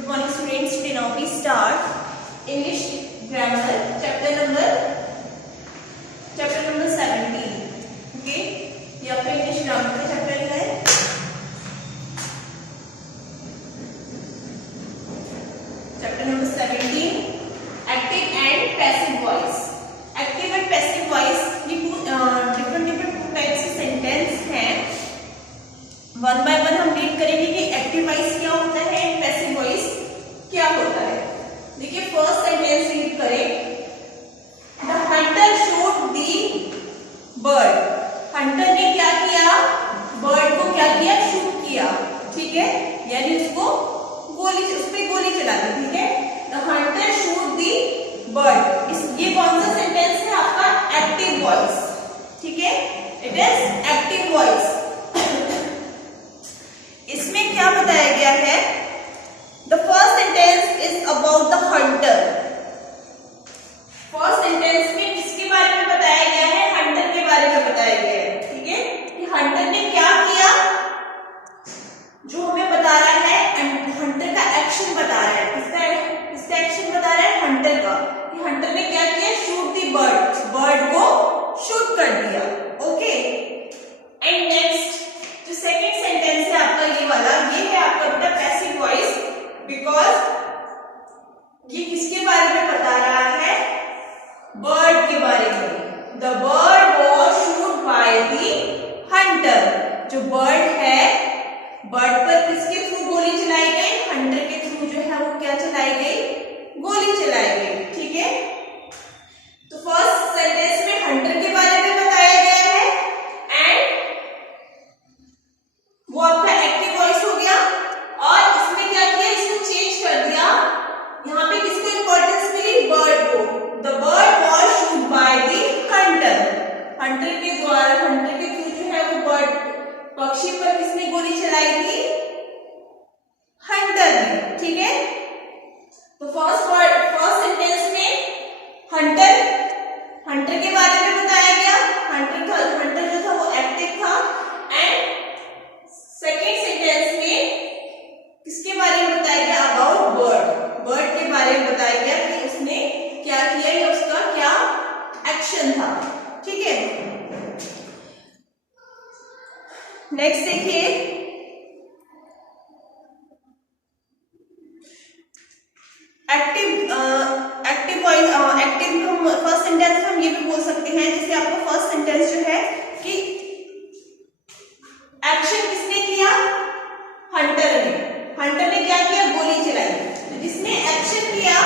Good morning students. Today now we start English grammar chapter number 17. Okay, ये आपका English grammar का chapter है. Chapter number 17, active and passive voice. Active and passive voice ये different types के sentence हैं. One by one हम read करेंगे कि एक्टिव वॉइस क्या होता है एंड पैसिव वॉइस क्या होता है. देखिए फर्स्ट सेंटेंस रीड करें. The Hunter shot the bird. Hunter ने क्या किया? बर्ड को क्या किया? शूट किया. ठीक है, यानी उसको उस पे गोली चला दी. ठीक है, the Hunter shoot the bird. ये कौन सा सेंटेंस है आपका? Active voice. ठीक है, इट इज एक्टिव वॉइस. इसमें क्या बताया गया है? The first sentence is about the Hunter. First sentence में किसके बारे में बताया गया है? हंटर के बारे में बताया गया है. ठीक है, कि हंटर ने क्या किया जो हमें बता रहा है. हंटर का एक्शन बता रहा है. किसका एक्शन बता रहा है? हंटर का. कि हंटर ने क्या किया? शूट दी बर्ड. बर्ड को शूट कर दिया. ओके, एंड नेक्स्ट जो सेकंड सेंटेंस है आपका ये वाला, ये है आपका बेटा पैसिव वॉइस. बिकॉज ये किसके बारे में बता रहा है? बर्ड के बारे में. The bird was shoot by the Hunter. जो बर्ड है, बर्ड पर किसके थ्रू गोली चलाई गई? हंटर के थ्रू जो है वो क्या चलाई गई? गोली चलाई गई. ठीक है, तो फर्स्ट सेंटेंस में हंटर के बारे में बताया गया है एंड वो आपका एक्टिव वॉइस हो गया. और इसमें क्या किया? इसको चेंज कर दिया. यहाँ पे किसको इंपॉर्टेंस मिली? बर्ड को. The bird was shoot by the Hunter. Hunter के द्वारा, हंटर के थ्रू जो है वो बर्ड, पक्षी पर किसने गोली चलाई थी? हंटर ने. ठीक है, तो फर्स्ट सेंटेंस में हंटर के बारे में बताया गया. हंटर जो था वो एक्टिव था. एंड सेकेंड सेंटेंस में किसके बारे में बताया गया? About bird. बर्ड के बारे में बताया गया कि उसने क्या किया या उसका क्या एक्शन था. ठीक है, नेक्स्ट देखिए. एक्टिव हम फर्स्ट सेंटेंस में हम ये भी बोल सकते हैं, जैसे आपको फर्स्ट सेंटेंस जो है कि एक्शन किसने किया? हंटर ने. हंटर ने क्या किया? गोली चलाई. तो जिसने एक्शन किया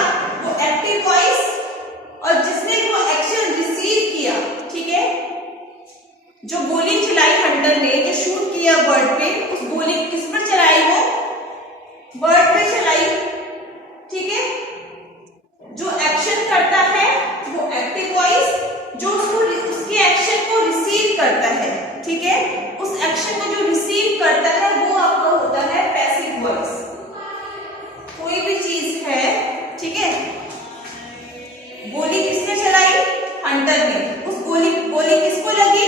वो एक्टिव वॉइस, और जिसने वो एक्शन रिसीव किया, ठीक है, जो गोली चलाई हंटर ने, जो शूट किया बर्ड पे, उस गोली किस पर चलाई? वो बर्ड पे चलाई. ठीक है, जो एक्शन करता है वो एक्टिव वॉइस, जो उसके एक्शन को रिसीव करता है. ठीक है, उस एक्शन को जो रिसीव करता है वो आपका होता है पैसिव वॉइस. कोई भी चीज है, ठीक है, गोली किसने चलाई? हंटर ने. उस गोली किसको लगी?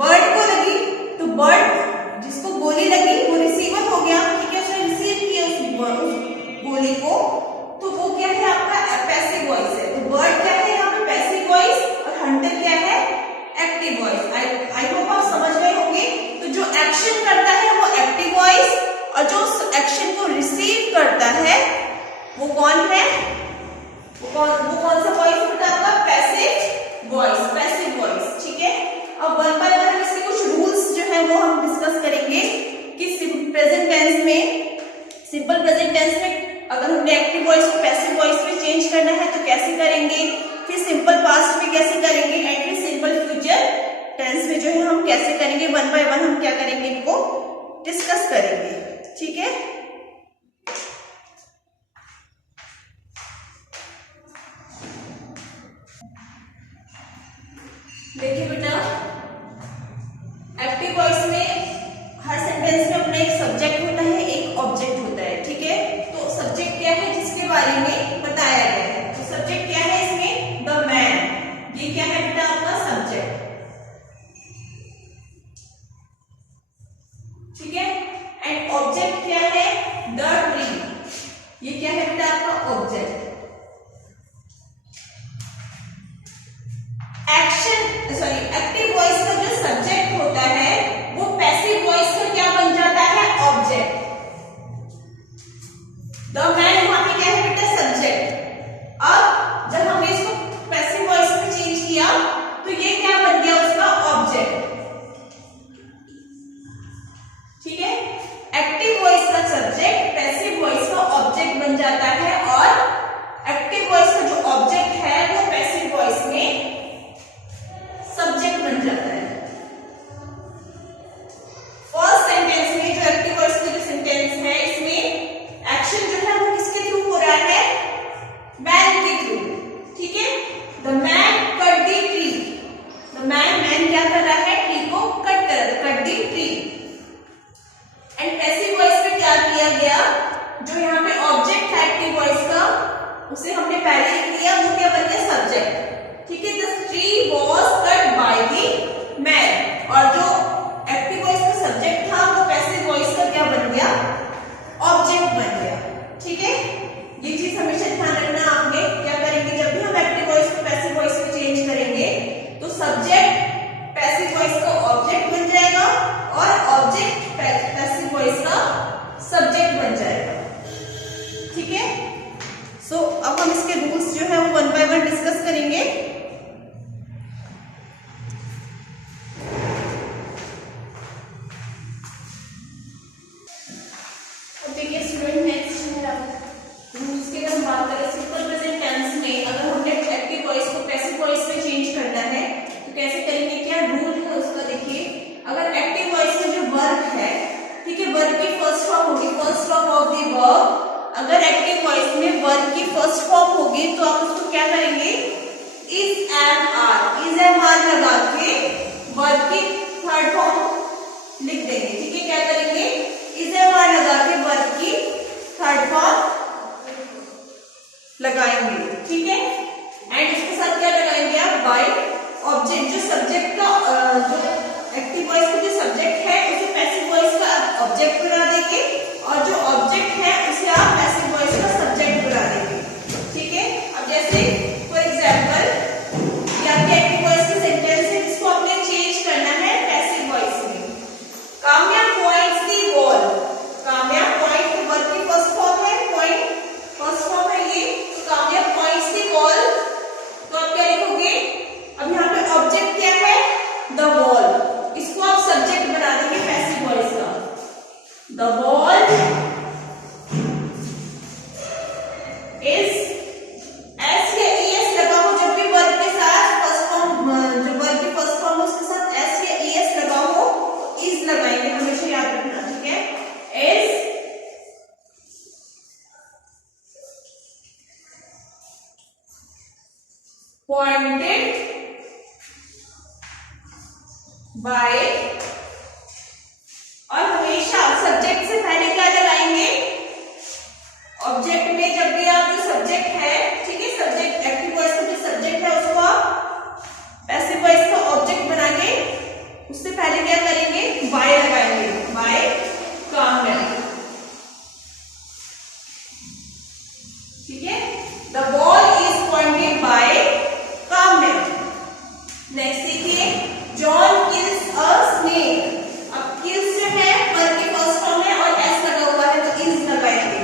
बर्ड को लगी. तो बर्ड जिसको गोली लगी वो रिसीवर हो गया. ठीक है, उसने रिसीव किया उस गोली को, तो वो क्या है? आपका पैसिव वॉइस है. तो बर्ड क्या है यहाँ पे? Passive voice. और हंटर क्या है? Active voice. आई होप आप समझ गए होंगे. तो जो एक्शन करता है वो एक्टिव वॉइस, और जो उस एक्शन को रिसीव करता है वो कौन है? वो कौन सा वॉइस होता है आपका? Passive voice. Passive voice. ठीक है, अब वन बाय वन इसके कुछ रूल्स जो है वो हम डिस्कस करेंगे कि सिंपल प्रेजेंट टेंस में अगर हमने एक्टिव वॉइस को पैसिव वॉइस में चेंज करना है तो कैसे करेंगे, फिर सिंपल पास्ट में कैसे करेंगे, एंड फिर सिंपल फ्यूचर टेंस में जो है हम कैसे करेंगे. वन बाय वन हम क्या करेंगे, इनको डिस्कस करेंगे. ठीक है, देखिए बेटा, एक्टिव वॉइस में हर सेंटेंस में अपना एक सब्जेक्ट होता है, एक ऑब्जेक्ट होता है. ठीक है, तो सब्जेक्ट क्या है? जिसके बारे में बताया गया है. तो सब्जेक्ट क्या है इसमें? The man. ये क्या है बेटा? आपका सब्जेक्ट. ठीक है, एंड ऑब्जेक्ट क्या है? The tree. ये क्या है बेटा आपका object. Action sorry active voice का जो सब्जेक्ट होता है वो पैसिव वॉइस का क्या बन जाता है, ऑब्जेक्ट। द मैन वहां पे क्या है बेटा सब्जेक्ट। अब जब हमने इसको पैसिव वॉइस में चेंज किया तो ये क्या बन गया उसका ऑब्जेक्ट। ठीक है, एक्टिव वॉइस का सब्जेक्ट पैसिव वॉइस का ऑब्जेक्ट बन जाता है और एक्टिव वॉइस का जो ऑब्जेक्ट है वो पैसिव वॉइस में सब्जेक्ट बन जाता है। फर्स्ट सेंटेंस में जो एक्टिव वॉइस का जो सेंटेंस है इसमें एक्शन जो है वो किसके थ्रू हो रहा है, मैन के थ्रू। ठीक है, the man cut the tree. The man क्या कर रहा है, ट्री को कट कर रहा है, cut the tree. And passive voice में क्या किया गया, जो यहाँ पे ऑब्जेक्ट है एक्टिव वॉइस का उसे हमने पहले ही लिया, वो क्या बन गया सब्जेक्ट। ठीक है, the tree was cut by the man और जो एक्टिव वॉइस का सब्जेक्ट था वो पैसिव वॉइस का क्या बन गया, ऑब्जेक्ट बन गया। ठीक है, ये चीज हमेशा ध्यान रखना आपने। क्या करेंगे जब भी हम एक्टिव वॉइस को पैसिव वॉइस में चेंज करेंगे तो सब्जेक्ट पैसिव वॉइस का ऑब्जेक्ट बन जाएगा और ऑब्जेक्ट पैसिव वॉइस का सब्जेक्ट बन जाएगा। ठीक है, सो अब हम इसके रूल्स जो है वो वन बाय वन डिस्कस करेंगे। देखिए स्टूडेंट, नेक्स्ट रूल्स की अगर हम बात करें सिंपल प्रेजेंट टेंस में अगर हमने एक्टिव वॉइस को पैसिव वॉइस में चेंज करना है तो कैसे करेंगे, क्या रूल है उसका। देखिए अगर एक्टिव वॉइस में जो वर्ब है, ठीक है, वर्ब की फर्स्ट फॉर्म होगी, first form of the verb. अगर एक्टिव वॉइस में वर्ब की फर्स्ट फॉर्म होगी तो आप उसको क्या करेंगे, इज एम आर लगा के वर्ब की थर्ड फॉर्म लिख देंगे। ठीक है, क्या करेंगे, इज एम आर लगा के वर्ब की थर्ड फॉर्म लगाएंगे। ठीक है, एंड इसके साथ क्या लगाएंगे आप, बाय ऑब्जेक्ट। जो सब्जेक्ट का जो एक्टिव वॉइस का जो सब्जेक्ट है उसे पैसिव वॉइस का ऑब्जेक्ट बना देंगे और जो ऑब्जेक्ट है उसे आप पैसिव वॉइस का सब्जेक्ट बना देंगे। ठीक है, अब जैसे फॉर एग्जांपल ये आपके एक्टिव वॉइस के सेंटेंस है जिसको आपने चेंज करना है पैसिव वॉइस में। Kamya points the wall. Kamya point verb की फर्स्ट फॉर्म है, पॉइंट फर्स्ट फॉर्म है ये, तो काम्या पॉइंट्स द वॉल। तो आप क्या लिखोगे, अब यहाँ पे ऑब्जेक्ट क्या है, द वॉल, इसको आप सब्जेक्ट बना देंगे पैसिव वॉइस का। द वॉल इज एस या ईएस लगा हो, जब भी वर्ब के साथ फर्स्ट फॉर्म जो वर्ब की फर्स्ट फॉर्म है उसके साथ एस या ईएस लगा हो तो इज लगाएंगे, हमेशा याद रखना। ठीक है, इज पॉइंटेड बाय, और हमेशा सब्जेक्ट से पहले क्या लगाएंगे, ऑब्जेक्ट में जब भी आप जो सब्जेक्ट है, ठीक है, सब्जेक्ट एक्टिव वॉइस का जो सब्जेक्ट है उसको आप पैसिव वॉइस का ऑब्जेक्ट बना के उससे पहले क्या करेंगे, बाय लगाएंगे, बाय काम्या। ठीक है, the ball is pointed bye Kamya. Next देखिए, जॉन किल्स अ स्नेक। अब किल्स जो है वर्ब की फर्स्ट फॉर्म है और एस लगा हुआ है तो इज लगाएंगे।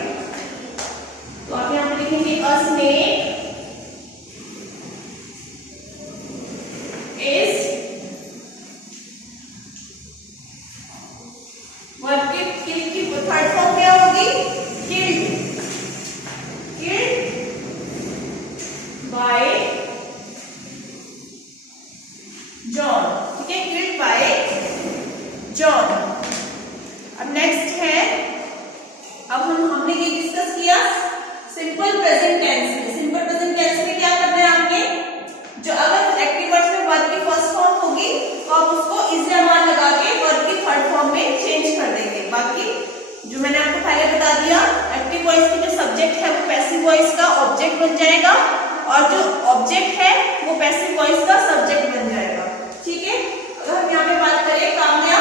तो आप यहाँ पे लिखेंगे अ स्नेक इज, वर्ब की किल की थर्ड फॉर्म क्या होगी, किल्ड, किल्ड बाय जॉन। ठीक है, किल्ड बाय जॉन। अब नेक्स्ट है, अब हमने ये डिस्कस किया सिंपल प्रेजेंट टेंस में। सिंपल प्रेजेंट टेंस में क्या करना है आपने, जो अगर एक्टिव वर्ड्स में वर्ब की फर्स्ट फॉर्म होगी तो आप उसको इज या मान लगा के वर्ब की थर्ड फॉर्म में चेंज कर देंगे। बाकी जो मैंने आपको पहले बता दिया, एक्टिव वॉइस का जो सब्जेक्ट है वो पैसिव वॉइस का ऑब्जेक्ट बन जाएगा और जो ऑब्जेक्ट है वो पैसिव वॉइस का सब्जेक्ट बन जाएगा। ठीक है, अगर हम यहाँ पे बात करें काम्या,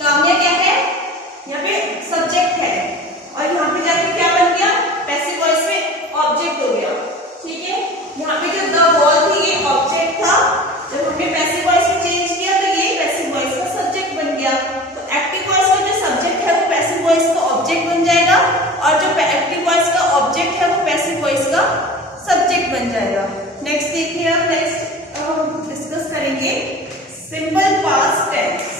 काम्या क्या है, यहाँ पे सब्जेक्ट है और यहाँ पे जाके क्या बन गया, बन जाएगा। नेक्स्ट देखिए आप, नेक्स्ट हम डिस्कस करेंगे सिंपल पास्ट टेंस।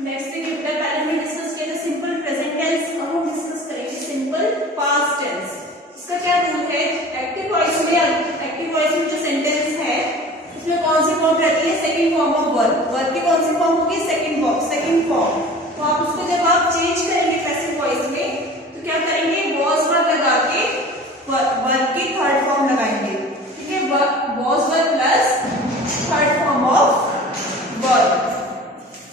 नेक्स्ट देखिए बेटा, पहले हमने डिस्कस किया था सिंपल प्रेजेंट टेंस, अब हम डिस्कस करेंगे सिंपल पास्ट टेंस। इसका क्या रूल है? एक्टिव वॉइस में जो सेंटेंस है उसमें कौन सी फॉर्म रहती है? Second form of verb. Verb की कौन सी फॉर्म होगी? Second form. तो आप उसको जब आप चेंज करेंगे पैसिव वॉइस में तो क्या करेंगे? वॉज वर्ब लगा के वर्ब की थर्ड फॉर्म लगाएंगे। ठीक है, was verb plus third form of verb.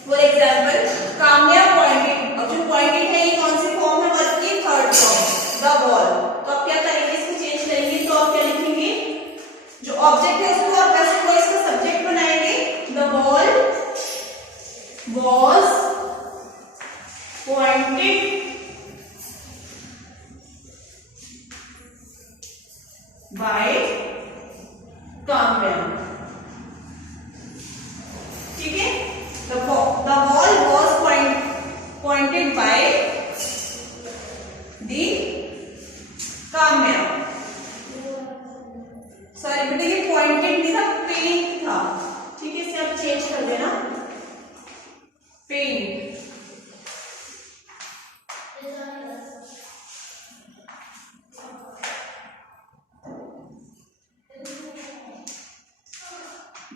For example, Kamya pointed. अब जो पॉइंटेड है ये कौन सी फॉर्म है? वर्ब की थर्ड फॉर्म, द बॉल। तो आप क्या करेंगे? इसको चेंज करेंगे तो आप क्या लिखेंगे? जो ऑब्जेक्ट है उसको आप पैसिव वॉइस का सब्जेक्ट बनाएंगे। The ball was pointed bye Kamya. ठीक है, the ball was pointed by the Kamya. Sorry बेटा, ये पॉइंटेड नहीं था, पेंट था। ठीक है, इसे आप चेंज कर देना, paint.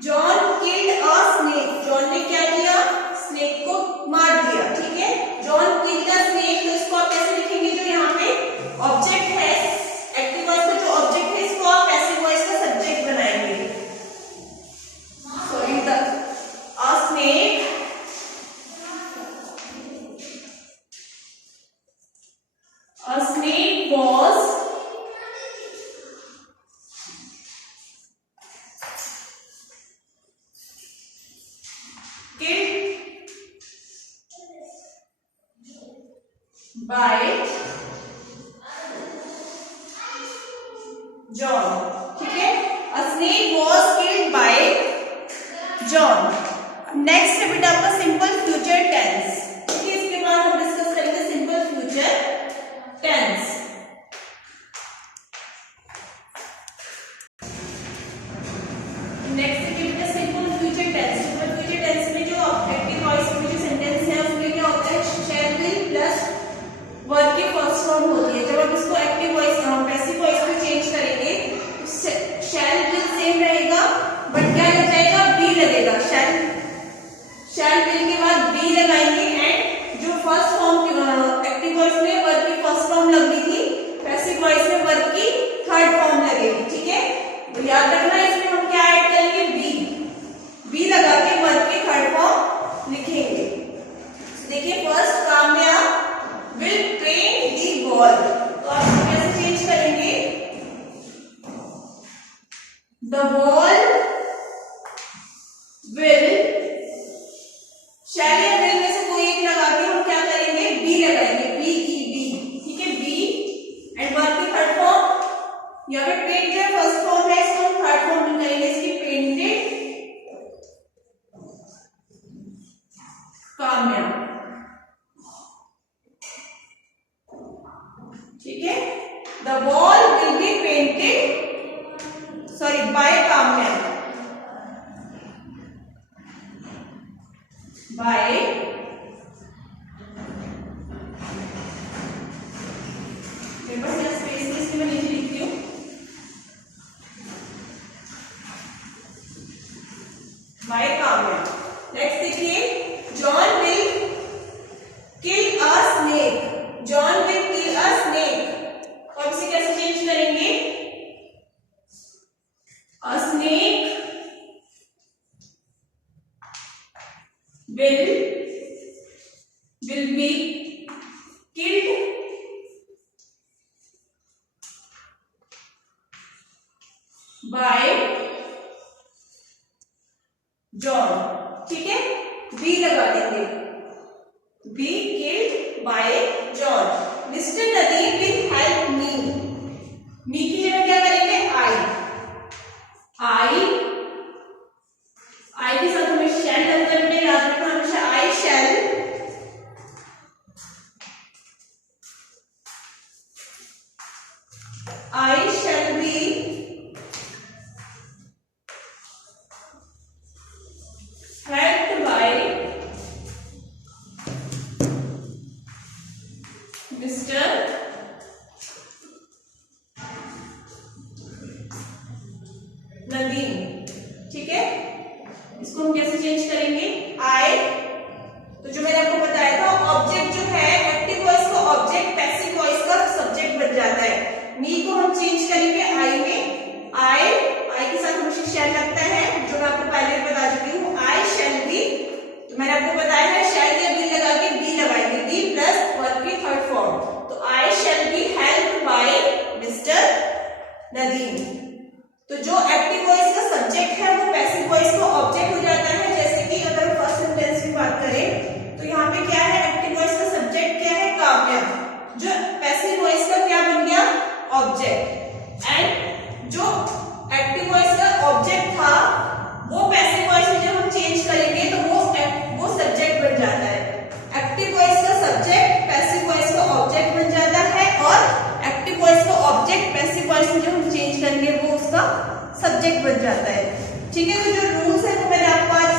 John killed a snake. John ने क्या किया? स्नेक को मार दिया। ठीक है, जॉन किल्ड अ स्नेक। तो इसको आप कैसे लिखेंगे? जो यहाँ पे ऑब्जेक्ट है, एक्टिव वॉइस का जो ऑब्जेक्ट है, इसको आप पैसिव वॉइस का सब्जेक्ट बनाएंगे। Sorry, a snake was by John। ठीक है, a snake was killed by John। Next है बेटा आपका सिंपल फ्यूचर टेंस। ठीक है, इसके बाद हम डिस्कस करेंगे सिंपल फ्यूचर टेंस। नेक्स्ट है बेटा simple future tense. Simple future tense में जो एक्टिव वॉइस में जो सेंटेंस है उसमें क्या होता है? शैल विल प्लस वर्ब की फर्स्ट फॉर्म होती है। जब आप इसको एक्टिव वॉइस पैसिव वॉइस में चेंज करेंगे तो शैल विल सेम रहेगा, बट क्या लग जाएगा? बी लगेगा। शैल विल के बाद बी लगाएंगे एंड जो फर्स्ट फॉर्म एक्टिव वॉइस में वर्ब की फर्स्ट फॉर्म लगनी थी, पैसिव वॉइस में वर्ब की थर्ड फॉर्म लगेगी। ठीक है, तो याद रखना इसमें हम क्या ऐड करेंगे? बी लगा के वर्ब की थर्ड फॉर्म लिखेंगे। देखिए, first Kamya will paint the wall। तो आप कैसे चेंज करेंगे? The wall will, शैल या विल में से कोई एक लगा के हम क्या करेंगे? बी लगाएंगे, बी। ठीक है, बी एंड वर्ब की थर्ड फॉर्म। या फिर पेंट जो फर्स्ट फॉर्म है इसको हम थर्ड फॉर्म में करेंगे, इसकी पेंटेड काम्या। ठीक है, the wall will be painted, sorry, by Kamya, by मेरे पास यहाँ स्पेस है इसलिए मैं नीचे लिखती हूँ, by काम्या। नेक्स्ट देखिए, John will kill a snake। John will kill a snake। तो अब इसे कैसे चेंज करेंगे? A snake will be killed by John। ठीक है, बी लगा देंगे, B killed by John। Mister Nadeem will help me। Me की जगह क्या करेंगे? आई के साथ हमें शैल लगता है, याद रखना हमेशा। आई शैल हम कैसे चेंज करेंगे, आई। तो जो मैंने आपको बताया था, ऑब्जेक्ट जो है एक्टिव वॉइस का ऑब्जेक्ट पैसिव वॉइस का सब्जेक्ट बन जाता है। मी को हम चेंज करेंगे आई में, आई के साथ हमेशा शैल लगता है, जो मैं आपको पहले बता चुकी हूँ। आई शैल बी, तो मैंने आपको बताया है शैल या बी लगा के बी लगाएंगे, बी प्लस वर्ब की थर्ड फॉर्म। तो I shall be help by mister Nadeem. तो जो एक्टिव वॉइस का सब्जेक्ट है वो पैसिव वॉइस का ऑब्जेक्ट हो जाता है। जैसे कि अगर फर्स्ट सेंटेंस की बात करें तो यहाँ पे क्या है, एक्टिव वॉइस का सब्जेक्ट क्या है, काव्या। जो पैसिव वॉइस का क्या बन गया, ऑब्जेक्ट। एंड जो एक्टिव वॉइस का ऑब्जेक्ट था वो पैसिव वॉइस में जब हम चेंज करेंगे तो वो सब्जेक्ट बन जाता है। एक्टिव वॉइस का सब्जेक्ट पैसिव वॉइस का ऑब्जेक्ट बन जाता है, और एक्टिव वॉइस का ऑब्जेक्ट पैसिव वॉइस में जब हम चेंज करेंगे वो उसका सब्जेक्ट बन जाता है। ठीक है, तो जो रूल्स है वो मैंने आपको आज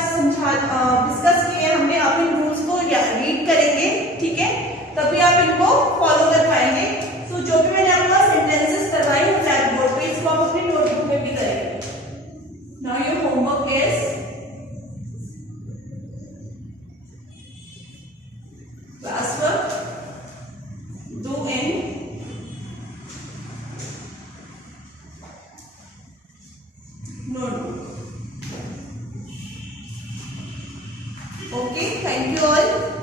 डिस्कस किए हैं हमने। आप इन रूल्स को रीड करेंगे, ठीक है, तभी आप इनको फॉलो कर पाएंगे। तो जो भी मैंने आपको सेंटेंसेस करवाई है ब्लैक बोर्ड पे, इसको आप अपनी नोटबुक में भी करेंगे। Now your homework is class work do in notebook. Okay, thank you all.